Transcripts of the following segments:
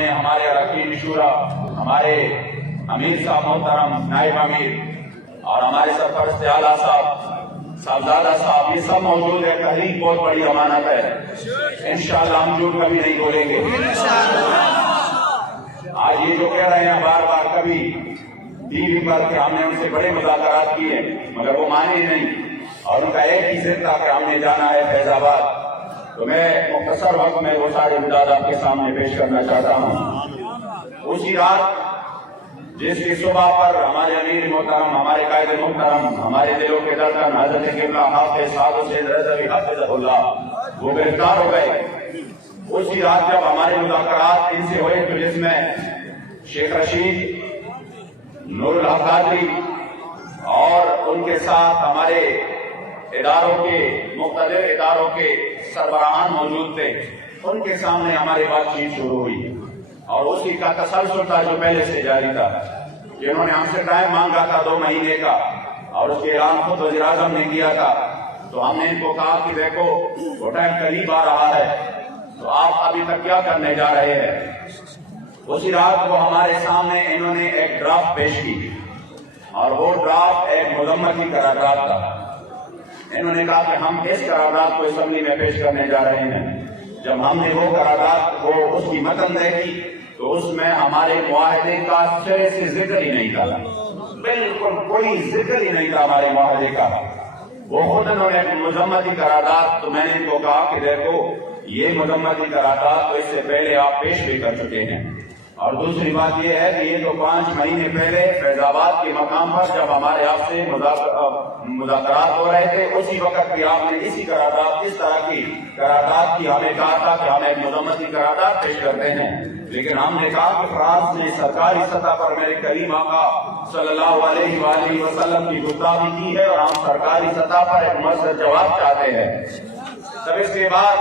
سامنے ہمارے اراکین شورا، ہمارے امیر صاحب محترم، نائب امیر اور ہمارے سرپرست اعلیٰ صاحبزادہ صاحب، یہ سب موجود ہے۔ تحریک بہت بڑی امانت ہے، انشاءاللہ ہم جھوٹ کبھی نہیں بولیں گے۔ آج یہ جو کہہ رہے ہیں بار بار کبھی ٹی وی پر کہ ہم نے ان سے بڑے مذاکرات کیے، مگر وہ مانے نہیں، اور ان کا ایک ہی ضد تھا کہ ہم نے جانا ہے فیض آباد۔ تو میں مختصر وقت میں وہ سارے امداد آپ کے سامنے پیش کرنا چاہتا ہوں۔ اسی رات جس کی صبح پر ہمارے امیر محترم، ہمارے قائد محترم، ہمارے دلوں کے دردن حضرت قبلہ حافظ سعد حسین رضوی حفظہ اللہ وہ گرفتار ہو گئے، اسی رات جب ہمارے مذاکرات ان سے ہوئے تو جس میں شیخ رشید، نور الحق قادری اور ان کے ساتھ ہمارے اداروں کے مختلف اداروں کے سربراہان موجود تھے، ان کے سامنے ہماری بات چیت شروع ہوئی، اور اسی کا تسلسل تھا جو پہلے سے جاری تھا۔ جنہوں نے ہم سے ٹائم مانگا تھا 2 مہینے کا، اور اس کے اعلان خود وزیر اعظم نے کیا تھا، تو ہم نے ان کو کہا کہ دیکھو وہ ٹائم قریب آ رہا ہے، تو آپ ابھی تک کیا کرنے جا رہے ہیں؟ اسی رات وہ ہمارے سامنے انہوں نے ایک ڈرافٹ پیش کی، اور وہ ڈرافٹ ایک مذمتی قرارداد تھا۔ انہوں نے کہا کہ ہم اس قرارداد کو اسمبلی میں پیش کرنے جا رہے ہیں۔ جب ہم نے وہ قرارداد کو اس کی متن دیکھی تو اس میں ہمارے معاہدے کا سرے سے ذکر ہی نہیں تھا، بالکل کوئی ذکر ہی نہیں تھا ہمارے معاہدے کا۔ وہ خود انہوں نے مذمتی قرارداد، تو میں نے ان کو کہا کہ دیکھو یہ مذمتی قرارداد تو اس سے پہلے آپ پیش بھی کر چکے ہیں، اور دوسری بات یہ ہے کہ یہ تو 5 مہینے پہلے فیض آباد کے مقام پر جب ہمارے آپ سے مذاکرات ہو رہے تھے، اسی وقت بھی آپ نے اسی قرارداد، اس طرح کی قرارداد کی ہمیں کہا تھا کہ ہم ایک مذمتی قرارداد پیش کرتے ہیں، لیکن ہم نے کہا کہ فرانس نے سرکاری سطح پر میرے کریم آقا صلی اللہ علیہ وآلہ وسلم کی گستاخی کی ہے، اور ہم سرکاری سطح پر ایک مؤثر جواب چاہتے ہیں۔ تب اس کے بعد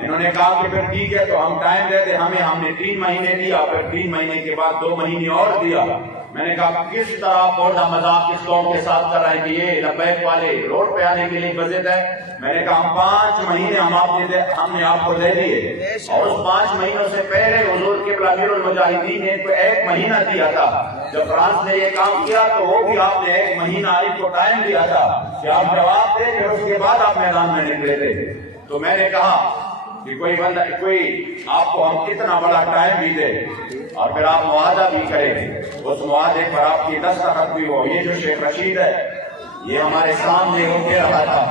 انہوں نے کہا کہ پھر ٹھیک ہے تو ہم ٹائم دیتے ہمیں، ہم نے 3 مہینے دیا، پھر 3 مہینے کے بعد 2 مہینے اور دیا۔ میں نے کہا کس طرح بوڑھا مذاق اس قوم کے ساتھ کر رہے ہیں کہ یہ لبیک والے روڈ پہ آنے کے لیے بزد ہے۔ میں نے کہا 5 مہینے ہم نے آپ کو دے دیے، اور اس 5 مہینوں سے پہلے حضور قبلہ امیر المجاہدین نے 1 مہینہ دیا تھا۔ جب فرانس نے یہ کام کیا تو وہ بھی آپ نے 1 مہینہ آپ کو ٹائم دیا تھا کہ آپ جواب دیں، پھر اس کے بعد آپ میدان میں نکلے تھے۔ تو میں نے کہا کہ کوئی آپ کو ہم کتنا بڑا ٹائم بھی دے اور پھر آپ معاہدہ بھی کریں، اس معاہدے پر آپ کی دستخط بھی ہو۔ یہ جو شیخ رشید ہے یہ ہمارے سامنے وہ کہہ رہا تھا،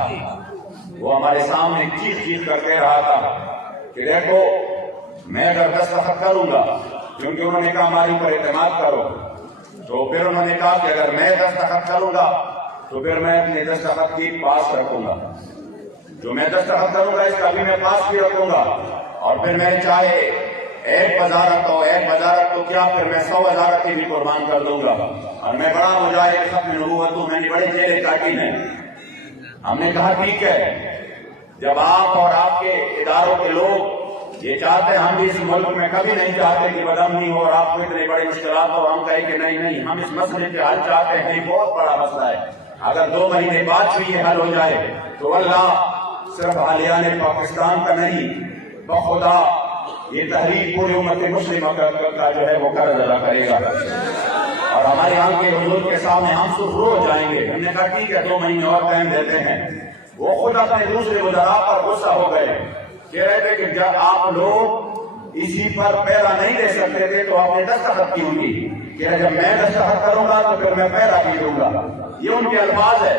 وہ ہمارے سامنے چیخ کر کہہ رہا تھا کہ دیکھو میں اگر دستخط کروں گا، کیونکہ انہوں نے کہا ہماری پر اعتماد کرو، تو پھر انہوں نے کہا کہ اگر میں دستخط کروں گا تو پھر میں اپنے دستخط کی پاس رکھوں گا، جو میں دستخط کروں گا اس کا بھی میں پاس بھی رکھوں گا، اور پھر میں چاہے 1 وزارت ہو، 1 وزارت تو کیا پھر میں 100 وزارتیں بھی قربان کر دوں گا، اور میں بڑا مجاہد ختم نبوت ہوں، میں نے بڑے جیلیں کاٹی ہیں۔ ہم نے کہا ٹھیک ہے، جب آپ اور آپ کے اداروں کے لوگ یہ چاہتے ہیں، ہم بھی اس ملک میں کبھی نہیں چاہتے کہ بدامنی ہو اور آپ کو اتنے بڑے مشکلات ہو، ہم کہیں کہ نہیں ہم اس مسئلے کے حل چاہتے ہیں، یہ بہت بڑا مسئلہ ہے، اگر 2 مہینے بعد بھی یہ حل ہو جائے تو اللہ صرف حالیان پاکستان کا نہیں، بخدا یہ تحریک پوری امت مسلمہ کا جو ہے وہ قرض ادا کرے گا، اور ہمارے یہاں کے حضور کے سامنے ہم سرخرو ہو جائیں گے۔ ہم نے کہا ٹھیک ہے 2 مہینے اور ٹائم دیتے ہیں۔ وہ خود اپنے دوسرے وزراء پر غصہ ہو گئے، کہہ رہے تھے کہ جب آپ لوگ اسی پر پہلا نہیں دے سکتے تھے تو آپ نے دستخط کی ہوگی، کہ جب میں دستخط کروں گا تو پھر میں پہلا بھی دوں گا، یہ ان کے الفاظ ہے۔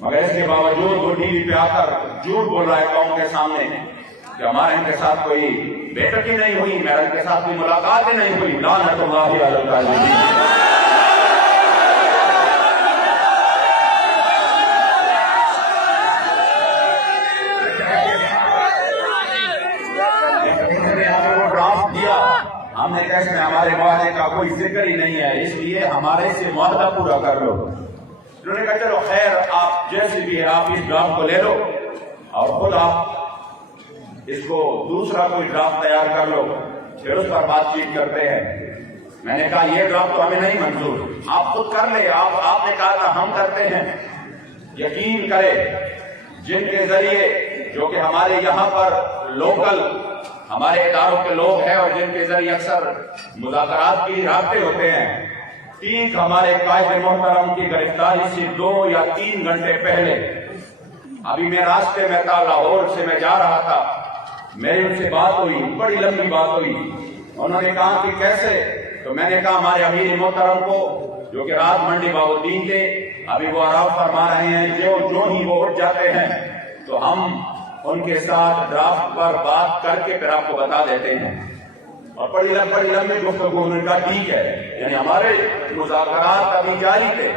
مگر اس کے باوجود وہ ٹی وی پہ آ کر جھوٹ بول رہا ہے قوم کے سامنے کہ ہمارے ان کے ساتھ کوئی بیٹھک ہی نہیں ہوئی، میرے ان کے ساتھ کوئی ملاقات ہی نہیں ہوئی۔ لعنت اللہ علی الکاذبین۔ ہم نے کہا اس میں ہمارے معاہدے کا کوئی ذکر ہی نہیں ہے، اس لیے ہمارے سے معاہدہ پورا کر لو۔ انہوں نے کہا چلو خیر، آپ جیسے بھی ہے آپ اس ڈرافٹ کو لے لو اور خود آپ اس کو دوسرا کوئی ڈرافٹ تیار کر لو، پھر اس پر بات چیت کرتے ہیں۔ میں نے کہا یہ ڈرافٹ تو ہمیں نہیں منظور، آپ خود کر لیں، آپ نے کہا تھا ہم کرتے ہیں۔ یقین کرے جن کے ذریعے جو کہ ہمارے یہاں پر لوکل ہمارے اداروں کے لوگ ہیں اور جن کے ذریعے اکثر مذاکرات کی رابطے ہوتے ہیں، ٹھیک ہمارے قائد محترم کی گرفتاری سے 2 یا 3 گھنٹے پہلے ابھی میں راستے میں تھا، لاہور سے میں جا رہا تھا، میری ان سے بات ہوئی، بڑی لمبی بات ہوئی۔ انہوں نے کہا کہ کیسے؟ تو میں نے کہا ہمارے امیر محترم کو جو کہ رات منڈی بہاؤالدین کے ابھی وہ آرام فرما رہے ہیں، جو ہی وہ اٹھ جاتے ہیں تو ہم ان کے ساتھ ڈرافٹ پر بات کر کے پھر آپ کو بتا دیتے ہیں۔ اور بڑی لمبی گفتگو، انہوں نے کہا ٹھیک ہے، یعنی ہمارے مذاکرات ابھی جاری تھے،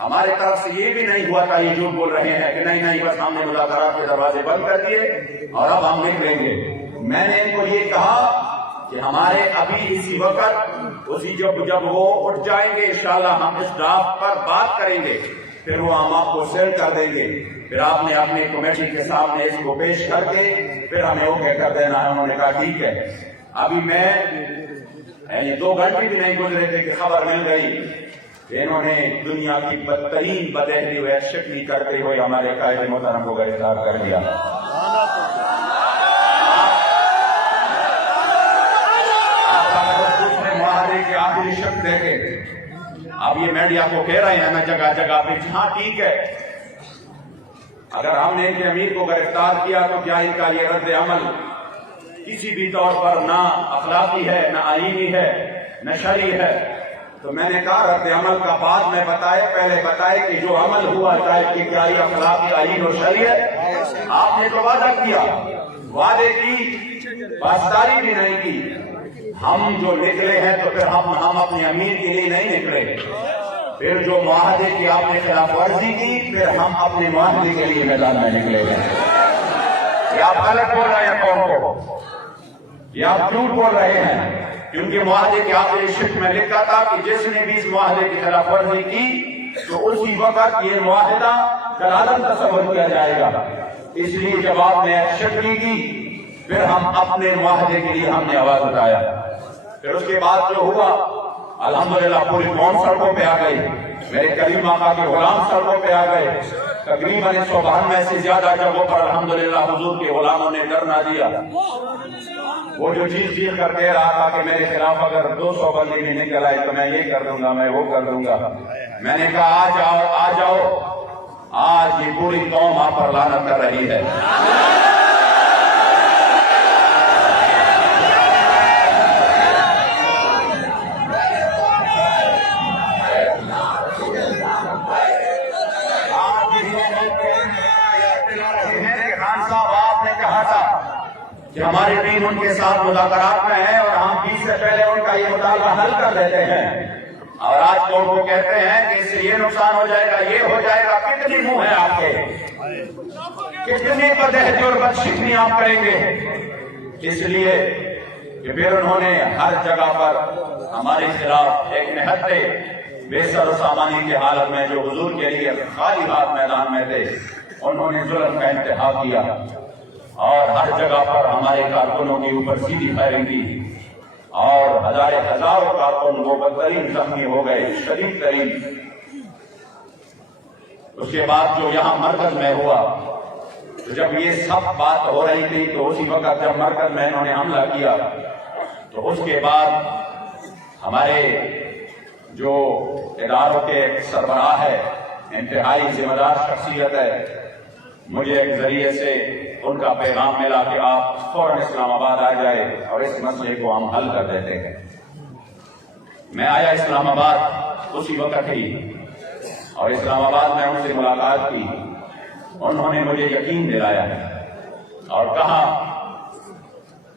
ہمارے طرف سے یہ بھی نہیں ہوا تھا یہ جھوٹ بول رہے ہیں کہ نہیں بس ہم نے مذاکرات کے دروازے بند کر دیے اور اب ہم نکلیں گے۔ میں نے ان کو یہ کہا کہ ہمارے ابھی اسی وقت جب وہ اٹھ جائیں گے انشاءاللہ ہم اس ڈرافٹ پر بات کریں گے، پھر وہ ہم آپ کو سینڈ کر دیں گے، پھر آپ نے اپنی کمیٹی کے سامنے اس کو پیش کر کے پھر ہمیں اوکے کر دینا ہے۔ انہوں نے کہا ٹھیک ہے۔ ابھی میں 2 گھنٹے بھی نہیں گزرے تھے کہ خبر مل گئی کہ انہوں نے دنیا کی بدترین بدہلی و شکلی کرتے ہوئے ہمارے قائد محترم کو گرفتار کر دیا۔ معاہدے کے آخری شرط دیکھے، اب یہ میڈیا کو کہہ رہے ہیں نا جگہ جگہ پہ، ہاں ٹھیک ہے، اگر ہم نے ان کے امیر کو گرفتار کیا تو کیا ان کا یہ رد عمل کسی بھی طور پر نہ اخلاقی ہے، نہ آئینی ہے، نہ شرعی ہے؟ تو میں نے کہا رد عمل کا بعد میں پہلے بتائے کہ جو عمل ہوا چاہے کہ کیا یہ اخلاقی، آئین اور شرعی ہے؟ آپ نے تو وعدہ کیا، وعدے کی پاسداری بھی نہیں کی۔ ہم جو نکلے ہیں تو پھر ہم اپنے امیر کے لیے نہیں نکلے، پھر جو معاہدے کی آپ نے خلاف ورزی کی پھر ہم اپنے معاہدے کے لیے میدان میں نکلے ہیں۔ یہ آپ غلط بول رہے ہیں قوم کو، یہ آپ جھوٹ بول رہے ہیں، کیونکہ معاہدے کے آخری شرط میں لکھا تھا کہ جس نے بھی اس معاہدے کی خلاف ورزی کی تو اسی وقت یہ معاہدہ کالعدم تصور کیا جائے گا۔ اس لیے جب آپ نے شرط کی پھر ہم اپنے معاہدے کے لیے ہم نے آواز اٹھایا۔ پھر اس کے بعد جو ہوا الحمدللہ پوری قوم سڑکوں پہ آ گئی، میرے کریم آقا کے غلام سڑکوں پہ آ گئے، تقریباً 192 سے زیادہ جگہوں پر الحمدللہ حضور کے غلاموں نے ڈر نہ دیا۔ وہ جو چیز کر کہہ رہا تھا کہ میرے خلاف اگر 200 بندے بھی نکل آئے تو میں یہ کر دوں گا، میں وہ کر دوں گا، میں نے کہا آ جاؤ، آج یہ پوری قوم آپ پر لعنت کر رہی ہے۔ کہ ہمارے ٹیم ان کے ساتھ مذاکرات میں ہے اور ہم 20 سے پہلے ان کا یہ مطالبہ حل کر دیتے ہیں، اور آج تو وہ کہتے ہیں کہ اس سے یہ نقصان ہو جائے گا، یہ ہو جائے گا۔ کتنی منہ ہے آپ کے، کتنی بدہضی اور بدشکمی آپ کریں گے؟ اس لیے کہ پھر انہوں نے ہر جگہ پر ہمارے خلاف ایک نہتے بے سر و سامانی کی حالت میں جو حضور کے لیے خالی ہاتھ میدان میں تھے، انہوں نے ظلم کا انتہا کیا اور ہر جگہ پر ہمارے کارکنوں کے اوپر سیدھی فائرنگ کی اور ہزاروں کارکن وہ بدترین زخمی ہو گئے، شدید ترین۔ اس کے بعد جو یہاں مرکز میں ہوا، جب یہ سب بات ہو رہی تھی تو اسی وقت جب مرکز میں انہوں نے حملہ کیا تو اس کے بعد ہمارے جو اداروں کے سربراہ ہے، انتہائی ذمہ دار شخصیت ہے، مجھے ایک ذریعے سے ان کا پیغام ملا کہ آپ فوراً اسلام آباد آ جائے اور اس مسئلے کو ہم حل کر دیتے ہیں۔ میں آیا اسلام آباد اسی وقت ہی، اور اسلام آباد میں ان سے ملاقات کی۔ انہوں نے مجھے یقین دلایا اور کہا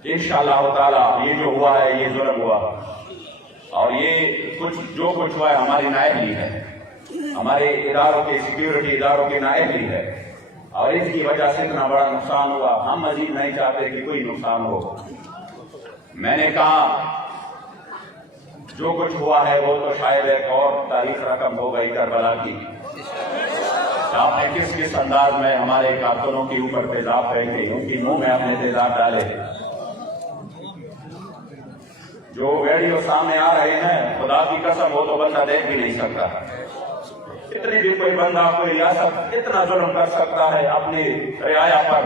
کہ انشاءاللہ تعالی یہ جو ہوا ہے یہ ظلم ہوا، اور یہ جو کچھ ہوا ہے ہماری نااہلی ہے، ہمارے اداروں کے سیکیورٹی اداروں کی نااہلی ہے، اور اس کی وجہ سے اتنا بڑا نقصان ہوا، ہم مزید نہیں چاہتے کہ کوئی نقصان ہو۔ میں نے کہا جو کچھ ہوا ہے وہ تو شاید ایک اور تاریخ رقم ہو گئی کربلا کی۔ آپ نے کس انداز میں ہمارے کارکنوں کے اوپر تیزاب پھینکے، ان کی منہ میں اپنے تیزاب ڈالے۔ جو ویڈیو سامنے آ رہے ہیں خدا کی قسم وہ تو بندہ دیکھ بھی نہیں سکتا۔ اتنی بھی کوئی بندہ، کوئی ریاست اتنا ظلم کر سکتا ہے اپنی رعایا پر؟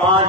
5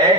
1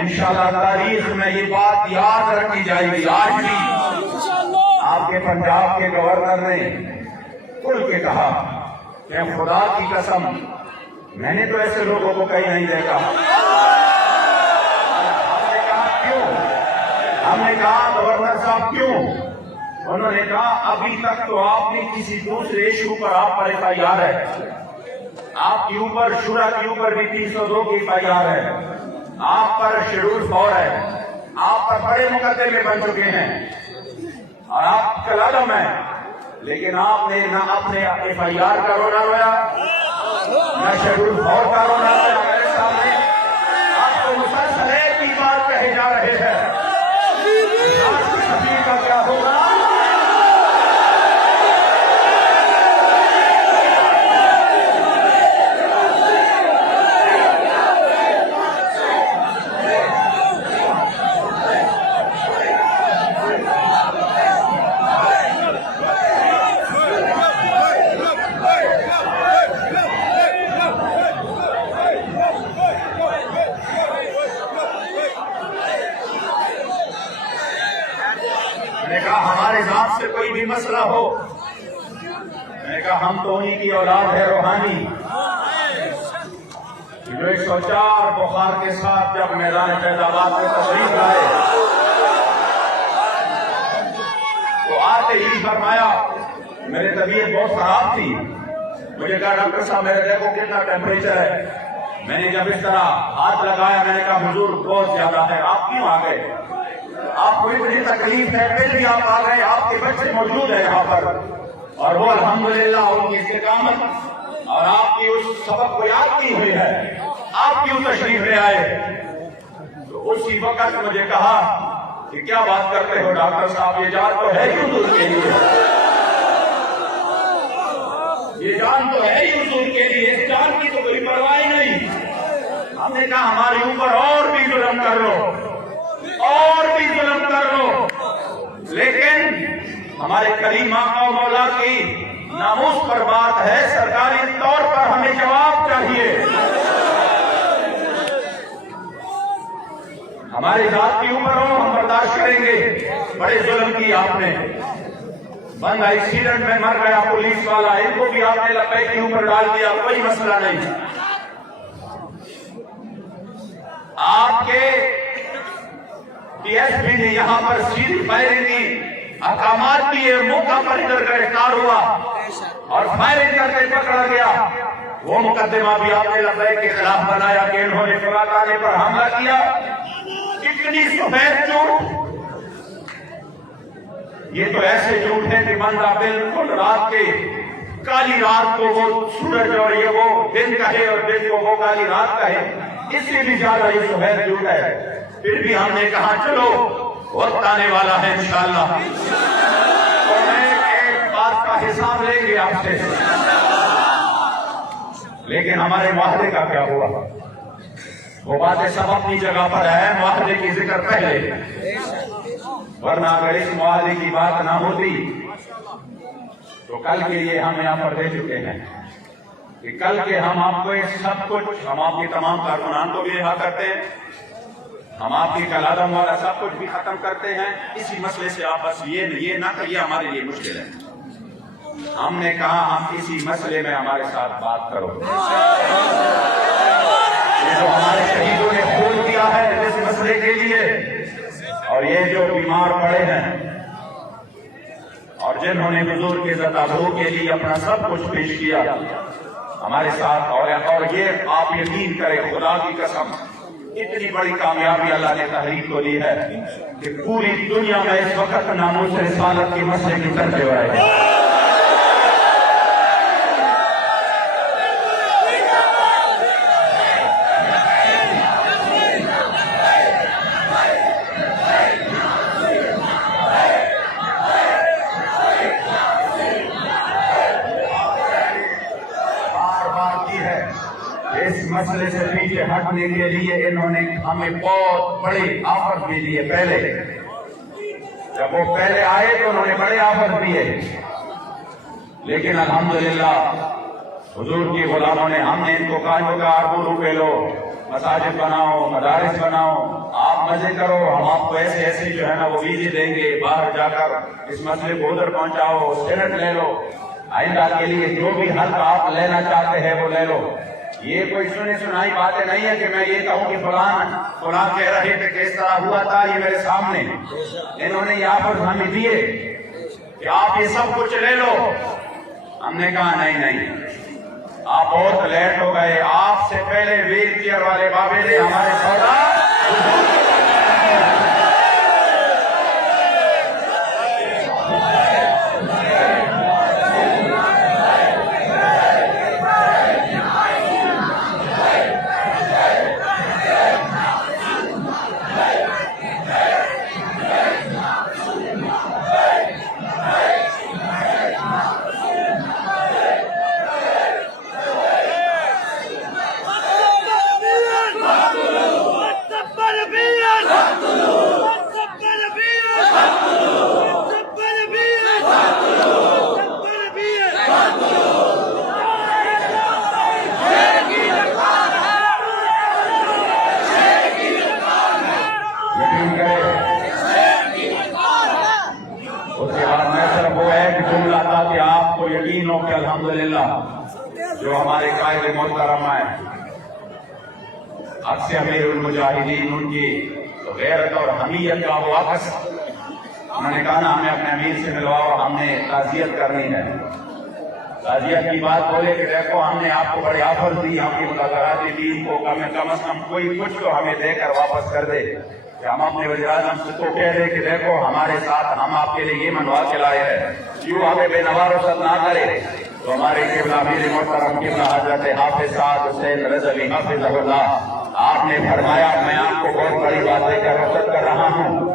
انشاءاللہ تاریخ میں یہ بات یاد رکھی جائے گی. آج بھی آپ کے پنجاب کے گورنر نے کھل کے کہا کہ خدا کی قسم میں نے تو ایسے لوگوں کو کہیں نہیں دیکھا. ہم نے کہا کیوں؟ ہم نے کہا گورنر صاحب کیوں؟ انہوں نے کہا ابھی تک تو آپ نے کسی دوسرے ایشو پر آپ پر FIR ہے. آپ کے اوپر شورا کے اوپر بھی 302 کی FIR ہے. آپ پر شیڈول 4 ہے. آپ پر بڑے مقدمے بن چکے ہیں اور آپ کلالم ہیں. لیکن آپ نے نہ اپنے FIR کا رونا رویا نہ شیڈول 4 کا رونا رویا. میرے سامنے آپ کو مسلسل ایک ہی بات کہے جا رہے ہیں لاش کی تفریح کا کیا ہوگا. میں نے کہا ہمارے ذات سے کوئی بھی مسئلہ ہو, میں نے کہا ہم تو انہی کی اولاد ہے روحانی جو 104 بخار کے ساتھ جب میدان فیض آباد میں تشریف لائے تو آتے ہی فرمایا میری طبیعت بہت خراب تھی. مجھے کہا ڈاکٹر صاحب میرے دیکھو کتنا ٹیمپریچر ہے. میں نے جب اس طرح ہاتھ لگایا میں نے کہا حضور بہت زیادہ ہے. آپ کیوں آ گئے؟ آپ کو اتنی تکلیف ہے پھر بھی آپ آ گئے. آپ کے بچے موجود ہیں یہاں پر اور وہ الحمدللہ ان کی استقامت اور آپ کی اس سبق کو یاد کی ہوئی ہے. آپ کیوں تشریف لے آئے؟ تو اسی وقت مجھے کہا کہ کیا بات کرتے ہو ڈاکٹر صاحب, یہ جان تو ہے ہی حضور کے لیے, یہ جان تو ہے ہی حضور کے لیے, اس جان کی تو کوئی پرواہ نہیں. ہم نے کہا ہمارے اوپر اور بھی ظلم کر لو اور بھی ظلم کر لو, لیکن ہمارے کریم آقا و مولا کی ناموس پر بات ہے, سرکاری طور پر ہمیں جواب چاہیے. ہمارے ذات کے اوپر ہو ہم برداشت کریں گے. بڑے ظلم کی آپ نے, بندہ ایکسیڈنٹ میں مر گیا پولیس والا, ان کو بھی آپ نے لپیٹ کے اوپر ڈال دیا, کوئی مسئلہ نہیں. آپ کے DSP نے یہاں پر سیدھی فائرنگ کی, احکامات کیے, موقع پر ادھر گرفتار ہوا اور فائرنگ کر کے پکڑا گیا. وہ مقدمہ بھی آپ نے لبیک کے خلاف بنایا کہ انہوں نے فلاں پر حملہ کیا. کتنی سفید جھوٹ, یہ تو ایسے جھوٹ ہے کہ بندہ بالکل رات کے کالی رات کو وہ سورج اور یہ وہ دن کہے اور دن کو وہ کالی رات کہے, اس سے بھی زیادہ یہ سفید جھوٹ ہے. پھر بھی ہم نے کہا چلو وقت آنے والا ہے انشاءاللہ تو میں ایک بات کا حساب لیں گے آپ سے. لیکن ہمارے معاہدے کا کیا ہوا؟ وہ باتیں سب اپنی جگہ پر ہے, معاہدے کی ذکر پہلے, ورنہ اگر اس معاہدے کی بات نہ ہوتی تو کل کے لیے ہم یہاں پر دے چکے ہیں کہ کل کے ہم آپ کو سب کچھ, ہم آپ کے تمام کارکنان کو بھی رہا کرتے ہیں, ہم آپ کی کلادم والا سب کچھ بھی ختم کرتے ہیں. اسی مسئلے سے آپ بس یہ نہ کریے, ہمارے لیے مشکل ہے. ہم نے کہا ہم اسی مسئلے میں ہمارے ساتھ بات کرو. یہ جو ہمارے شہیدوں نے خون دیا ہے اس مسئلے کے لیے, اور یہ جو بیمار پڑے ہیں اور جنہوں نے حضور کے ذاتو کے لیے اپنا سب کچھ پیش کیا ہمارے ساتھ, اور یہ آپ یقین کریں خدا کی قسم اتنی بڑی کامیابی اللہ نے تحریک کو دی ہے کہ پوری دنیا میں اس وقت ناموس رسالت کے مسئلے کی طرف ہو رہے ہیں. اس مسئلے سے پیچھے ہٹنے کے لیے انہوں نے ہمیں بہت بڑے آفر بھی دیے. پہلے جب وہ پہلے آئے تو انہوں نے بڑے آفر دیے, لیکن الحمدللہ حضور کی غلاموں نے, ہم نے ان کو کہا اربوں روپے لو, مساجد بناؤ, مدارس بناؤ, آپ مزے کرو, ہم آپ کو ایسے ایسے جو ہے نا وہ ویزے دیں گے, باہر جا کر اس مسئلے کو ادھر پہنچاؤ, سینٹ لے لو, آئندہ کے لیے جو بھی حق آپ لینا چاہتے ہیں وہ لے لو. یہ کوئی سنی سنائی باتیں نہیں ہے کہ میں یہ کہوں کہ فلاں کہہ رہے تھے کہ اس طرح ہوا تھا, یہ میرے سامنے انہوں نے یہاں پر ہمیں دیے کہ آپ یہ سب کچھ لے لو. ہم نے کہا نہیں, آپ بہت لیٹ ہو گئے, آپ سے پہلے ویل چیئر والے بابے نے ہمارے سودا یقین ہو کہ الحمدللہ جو ہمارے قائد محترم ہیں عکس امیر المجاہدین, ان کی غیرت اور حمیت کا وہ عکس, انہوں نے کہا نا ہمیں اپنے امیر سے ملواؤ, ہم نے تعزیت کرنی ہے. تعزیت کی بات بولے کہ دیکھو ہم نے آپ کو بڑے آفر دی, ہم کی مذاکرات دین کو کم از کم کوئی کچھ تو ہمیں دے کر واپس کر دے, کہ ہم اپنے وزیر اعظم سے تو کہہ دیں کہ دیکھو ہمارے ساتھ ہم آپ کے لیے یہ منوا کے لائے ہیں, کیوں ہمیں بے نوارست نہ کرے. تو ہمارے قبلہ امیر محترم قبلہ حضرت حافظ سعد حسین رضوی حفظہ اللہ, آپ نے فرمایا میں آپ کو بہت بڑی بات دے کر رخصت کر رہا ہوں,